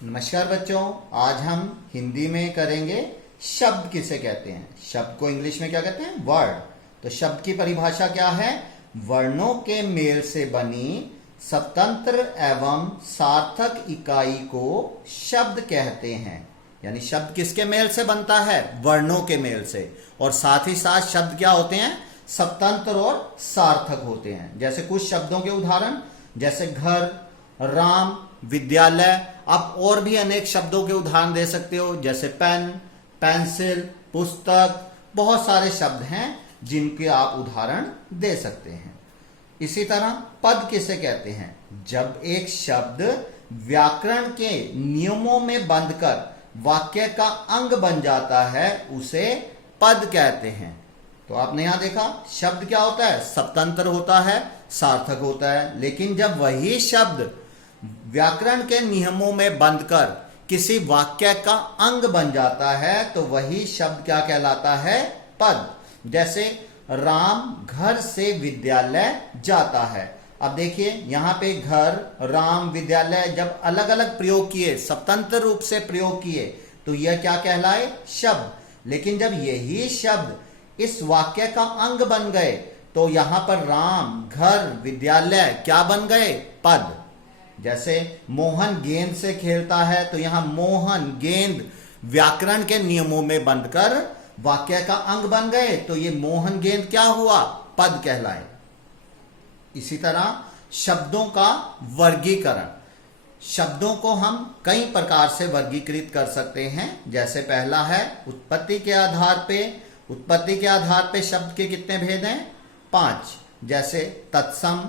नमस्कार बच्चों, आज हम हिंदी में करेंगे शब्द किसे कहते हैं। शब्द को इंग्लिश में क्या कहते हैं? वर्ड। तो शब्द की परिभाषा क्या है? वर्णों के मेल से बनी स्वतंत्र एवं सार्थक इकाई को शब्द कहते हैं। यानी शब्द किसके मेल से बनता है? वर्णों के मेल से। और साथ ही साथ शब्द क्या होते हैं? स्वतंत्र और सार्थक होते हैं। जैसे कुछ शब्दों के उदाहरण, जैसे घर, राम, विद्यालय। आप और भी अनेक शब्दों के उदाहरण दे सकते हो, जैसे पेन, पेंसिल, पुस्तक। बहुत सारे शब्द हैं जिनके आप उदाहरण दे सकते हैं। इसी तरह पद किसे कहते हैं? जब एक शब्द व्याकरण के नियमों में बंधकर वाक्य का अंग बन जाता है, उसे पद कहते हैं। तो आपने यहां देखा, शब्द क्या होता है? स्वतंत्र होता है, सार्थक होता है। लेकिन जब वही शब्द व्याकरण के नियमों में बंधकर किसी वाक्य का अंग बन जाता है, तो वही शब्द क्या कहलाता है? पद। जैसे राम घर से विद्यालय जाता है। अब देखिए यहां पे घर, राम, विद्यालय जब अलग अलग प्रयोग किए, स्वतंत्र रूप से प्रयोग किए, तो यह क्या कहलाए? शब्द। लेकिन जब यही शब्द इस वाक्य का अंग बन गए, तो यहां पर राम, घर, विद्यालय क्या बन गए? पद। जैसे मोहन गेंद से खेलता है, तो यहां मोहन, गेंद व्याकरण के नियमों में बंधकर वाक्य का अंग बन गए, तो ये मोहन गेंद क्या हुआ? पद कहलाए। इसी तरह शब्दों का वर्गीकरण। शब्दों को हम कई प्रकार से वर्गीकृत कर सकते हैं। जैसे पहला है उत्पत्ति के आधार पे। उत्पत्ति के आधार पे शब्द के कितने भेद हैं? 5। जैसे तत्सम,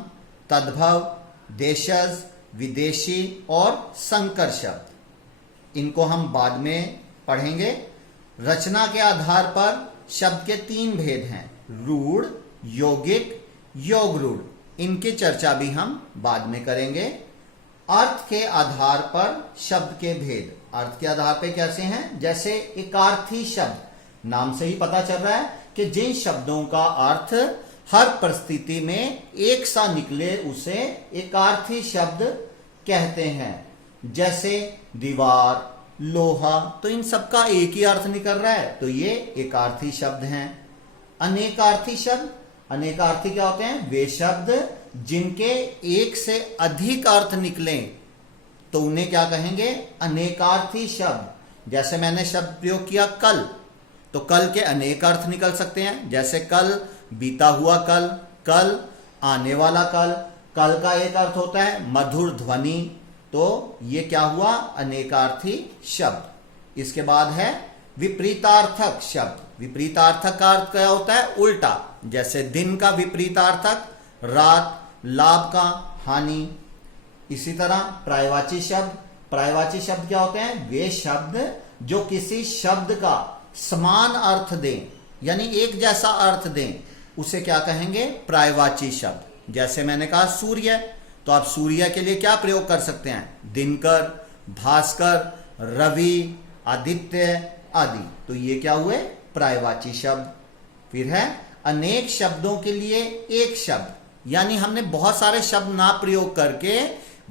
तद्भव, देशज, विदेशी और संकर शब्द। इनको हम बाद में पढ़ेंगे। रचना के आधार पर शब्द के 3 भेद हैं, रूढ़, यौगिक, योग रूढ़। इनकी चर्चा भी हम बाद में करेंगे। अर्थ के आधार पर शब्द के भेद। अर्थ के आधार पे कैसे हैं? जैसे एकार्थी शब्द। नाम से ही पता चल रहा है कि जिन शब्दों का अर्थ हर परिस्थिति में एक सा निकले, उसे एकार्थी शब्द कहते हैं। जैसे दीवार, लोहा, तो इन सबका एक ही अर्थ निकल रहा है, तो ये एकार्थी शब्द हैं। अनेकार्थी शब्द। अनेकार्थी क्या होते हैं? वे शब्द जिनके एक से अधिक अर्थ निकले, तो उन्हें क्या कहेंगे? अनेकार्थी शब्द। जैसे मैंने शब्द प्रयोग किया कल, तो कल के अनेक अर्थ निकल सकते हैं। जैसे कल बीता हुआ कल, कल आने वाला कल। कल का एक अर्थ होता है मधुर ध्वनि, तो ये क्या हुआ? अनेकार्थी शब्द। इसके बाद है विपरीतार्थक शब्द। विपरीतार्थक का अर्थ क्या होता है? उल्टा। जैसे दिन का विपरीतार्थक रात, लाभ का हानि। इसी तरह पर्यायवाची शब्द। पर्यायवाची शब्द क्या होते हैं? वे शब्द जो किसी शब्द का समान अर्थ दें, यानी एक जैसा अर्थ दें, उसे क्या कहेंगे? पर्यायवाची शब्द। जैसे मैंने कहा सूर्य, तो आप सूर्य के लिए क्या प्रयोग कर सकते हैं? दिनकर, भास्कर, रवि, आदित्य आदि। तो ये क्या हुए? पर्यायवाची शब्द। फिर है अनेक शब्दों के लिए एक शब्द। यानी हमने बहुत सारे शब्द ना प्रयोग करके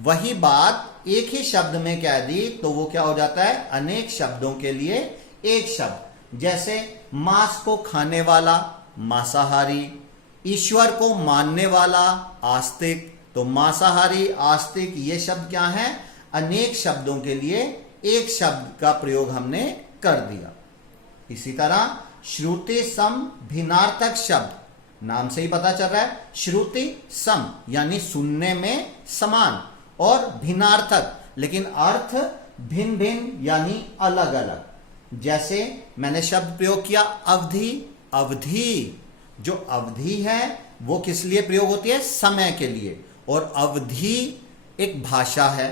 वही बात एक ही शब्द में कह दी, तो वो क्या हो जाता है? अनेक शब्दों के लिए एक शब्द। जैसे मांस को खाने वाला, मांसाहारी। ईश्वर को मानने वाला, आस्तिक। तो मांसाहारी, आस्तिक, ये शब्द क्या हैं? अनेक शब्दों के लिए एक शब्द का प्रयोग हमने कर दिया। इसी तरह श्रुति सम भिन्नार्थक शब्द। नाम से ही पता चल रहा है, श्रुति सम यानी सुनने में समान, और भिन्नार्थक लेकिन अर्थ भिन्न भिन्न यानी अलग अलग। जैसे मैंने शब्द प्रयोग किया अवधि। अवधि, जो अवधि है वो किस लिए प्रयोग होती है? समय के लिए। और अवधि एक भाषा है।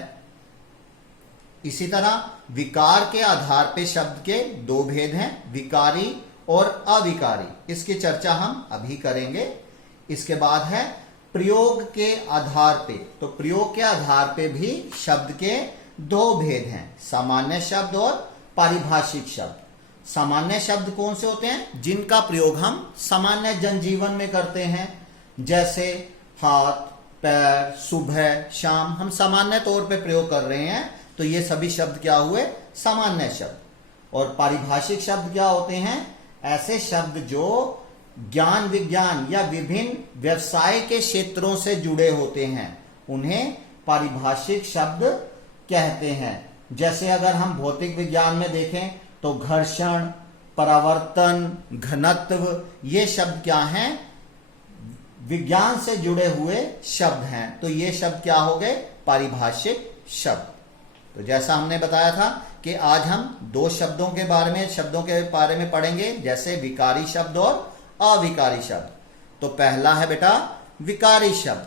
इसी तरह विकार के आधार पे शब्द के 2 भेद हैं, विकारी और अविकारी। इसकी चर्चा हम अभी करेंगे। इसके बाद है प्रयोग के आधार पे। तो प्रयोग के आधार पे भी शब्द के 2 भेद हैं, सामान्य शब्द और पारिभाषिक शब्द। सामान्य शब्द कौन से होते हैं? जिनका प्रयोग हम सामान्य जनजीवन में करते हैं। जैसे हाथ, पैर, सुबह, शाम, हम सामान्य तौर पे प्रयोग कर रहे हैं, तो ये सभी शब्द क्या हुए? सामान्य शब्द। और पारिभाषिक शब्द क्या होते हैं? ऐसे शब्द जो ज्ञान विज्ञान या विभिन्न व्यवसाय के क्षेत्रों से जुड़े होते हैं, उन्हें पारिभाषिक शब्द कहते हैं। जैसे अगर हम भौतिक विज्ञान में देखें तो घर्षण, परावर्तन, घनत्व, ये शब्द क्या हैं? विज्ञान से जुड़े हुए शब्द हैं। तो ये शब्द क्या हो गए? पारिभाषिक शब्द। तो जैसा हमने बताया था कि आज हम दो शब्दों के बारे में पढ़ेंगे, जैसे विकारी शब्द और अविकारी शब्द। तो पहला है बेटा विकारी शब्द।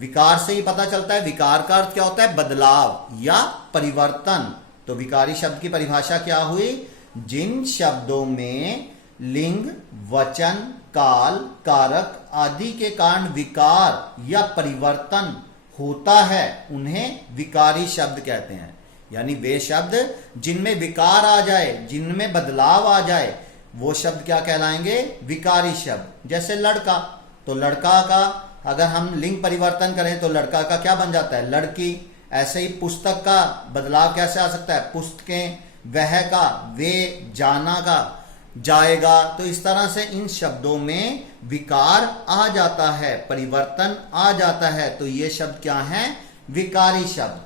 विकार से ही पता चलता है, विकार का अर्थ क्या होता है? बदलाव या परिवर्तन। तो विकारी शब्द की परिभाषा क्या हुई? जिन शब्दों में लिंग, वचन, काल, कारक आदि के कारण विकार या परिवर्तन होता है, उन्हें विकारी शब्द कहते हैं। यानी वे शब्द जिनमें विकार आ जाए, जिनमें बदलाव आ जाए, वो शब्द क्या कहलाएंगे? विकारी शब्द। जैसे लड़का, तो लड़का का अगर हम लिंग परिवर्तन करें तो लड़का का क्या बन जाता है? लड़की। ऐसे ही पुस्तक का बदलाव कैसे आ सकता है? पुस्तकें, वह का वे, जाना का जाएगा। तो इस तरह से इन शब्दों में विकार आ जाता है, परिवर्तन आ जाता है। तो ये शब्द क्या हैं? विकारी शब्द।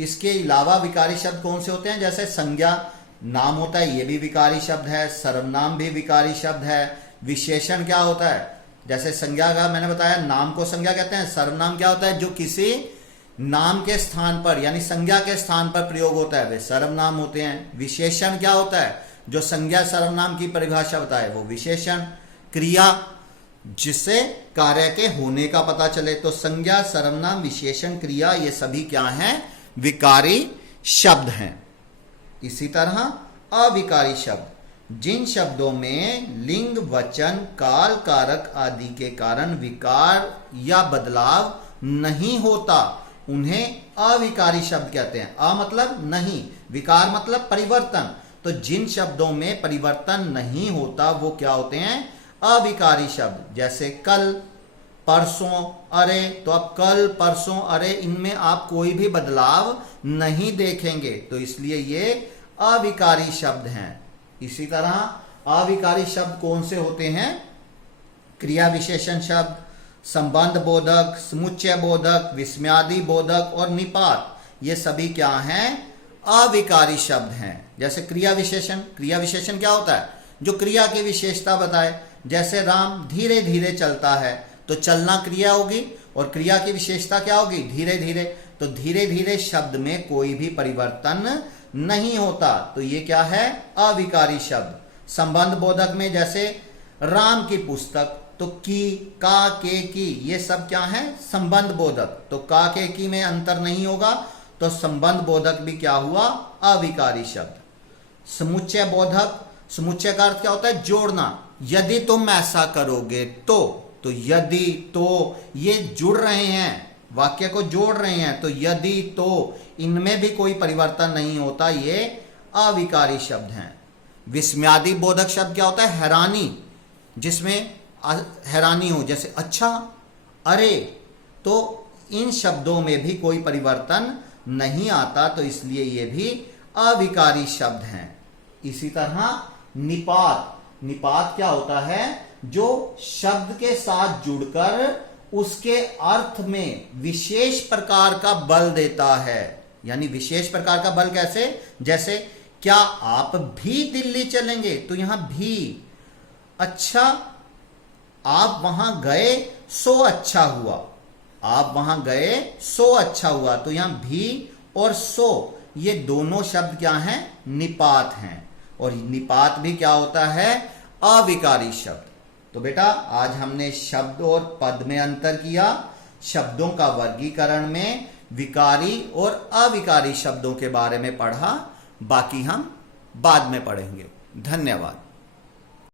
इसके अलावा विकारी शब्द कौन से होते हैं? जैसे संज्ञा, नाम होता है, ये भी विकारी शब्द है। सर्वनाम भी विकारी शब्द है। विशेषण क्या होता है? जैसे संज्ञा का मैंने बताया, नाम को संज्ञा कहते हैं। सर्वनाम क्या होता है? जो किसी नाम के स्थान पर यानी संज्ञा के स्थान पर प्रयोग होता है, वे सर्वनाम होते हैं। विशेषण क्या होता है? जो संज्ञा सर्वनाम की परिभाषा बताए, वो विशेषण। क्रिया, जिससे कार्य के होने का पता चले, तो संज्ञा, सर्वनाम, विशेषण, क्रिया, ये सभी क्या हैं? विकारी शब्द हैं। इसी तरह अविकारी शब्द, जिन शब्दों में लिंग, वचन, काल, कारक आदि के कारण विकार या बदलाव नहीं होता, उन्हें अविकारी शब्द कहते हैं। अ मतलब नहीं, विकार मतलब परिवर्तन। तो जिन शब्दों में परिवर्तन नहीं होता वो क्या होते हैं? अविकारी शब्द। जैसे कल, परसों, अरे। तो अब कल, परसों, अरे, इनमें आप कोई भी बदलाव नहीं देखेंगे, तो इसलिए ये अविकारी शब्द हैं। इसी तरह अविकारी शब्द कौन से होते हैं? क्रिया विशेषण शब्द, संबंध बोधक, समुच्चय बोधक, विस्मयादि बोधक और निपात, ये सभी क्या हैं? अविकारी शब्द हैं। जैसे क्रिया विशेषण, क्रिया विशेषण क्या होता है? जो क्रिया की विशेषता बताए। जैसे राम धीरे धीरे चलता है, तो चलना क्रिया होगी और क्रिया की विशेषता क्या होगी? धीरे धीरे। तो धीरे धीरे शब्द में कोई भी परिवर्तन नहीं होता, तो ये क्या है? अविकारी शब्द। संबंध बोधक में जैसे राम की पुस्तक, तो की, का, के, की, ये सब क्या है? संबंध बोधक। तो का, के, की में अंतर नहीं होगा, तो संबंध बोधक भी क्या हुआ? अविकारी शब्द। समुच्चय बोधक, समुच्चय का अर्थ क्या होता है? जोड़ना। यदि तुम ऐसा करोगे तो यदि, तो, ये जुड़ रहे हैं, वाक्य को जोड़ रहे हैं, तो यदि, तो, इनमें भी कोई परिवर्तन नहीं होता, ये अविकारी शब्द हैं। विस्मयादि बोधक शब्द क्या होता है? हैरानी, जिसमें हैरानी हो, जैसे अच्छा, अरे। तो इन शब्दों में भी कोई परिवर्तन नहीं आता, तो इसलिए ये भी अविकारी शब्द हैं। इसी तरह निपात, निपात क्या होता है? जो शब्द के साथ जुड़कर उसके अर्थ में विशेष प्रकार का बल देता है। यानी विशेष प्रकार का बल कैसे? जैसे क्या आप भी दिल्ली चलेंगे? तो यहां भी। अच्छा, आप वहां गए सो अच्छा हुआ, आप वहां गए सो अच्छा हुआ, तो यहां भी और सो, ये दोनों शब्द क्या हैं? निपात हैं। और निपात भी क्या होता है? अविकारी शब्द। तो बेटा आज हमने शब्द और पद में अंतर किया, शब्दों का वर्गीकरण में विकारी और अविकारी शब्दों के बारे में पढ़ा। बाकी हम बाद में पढ़ेंगे। धन्यवाद।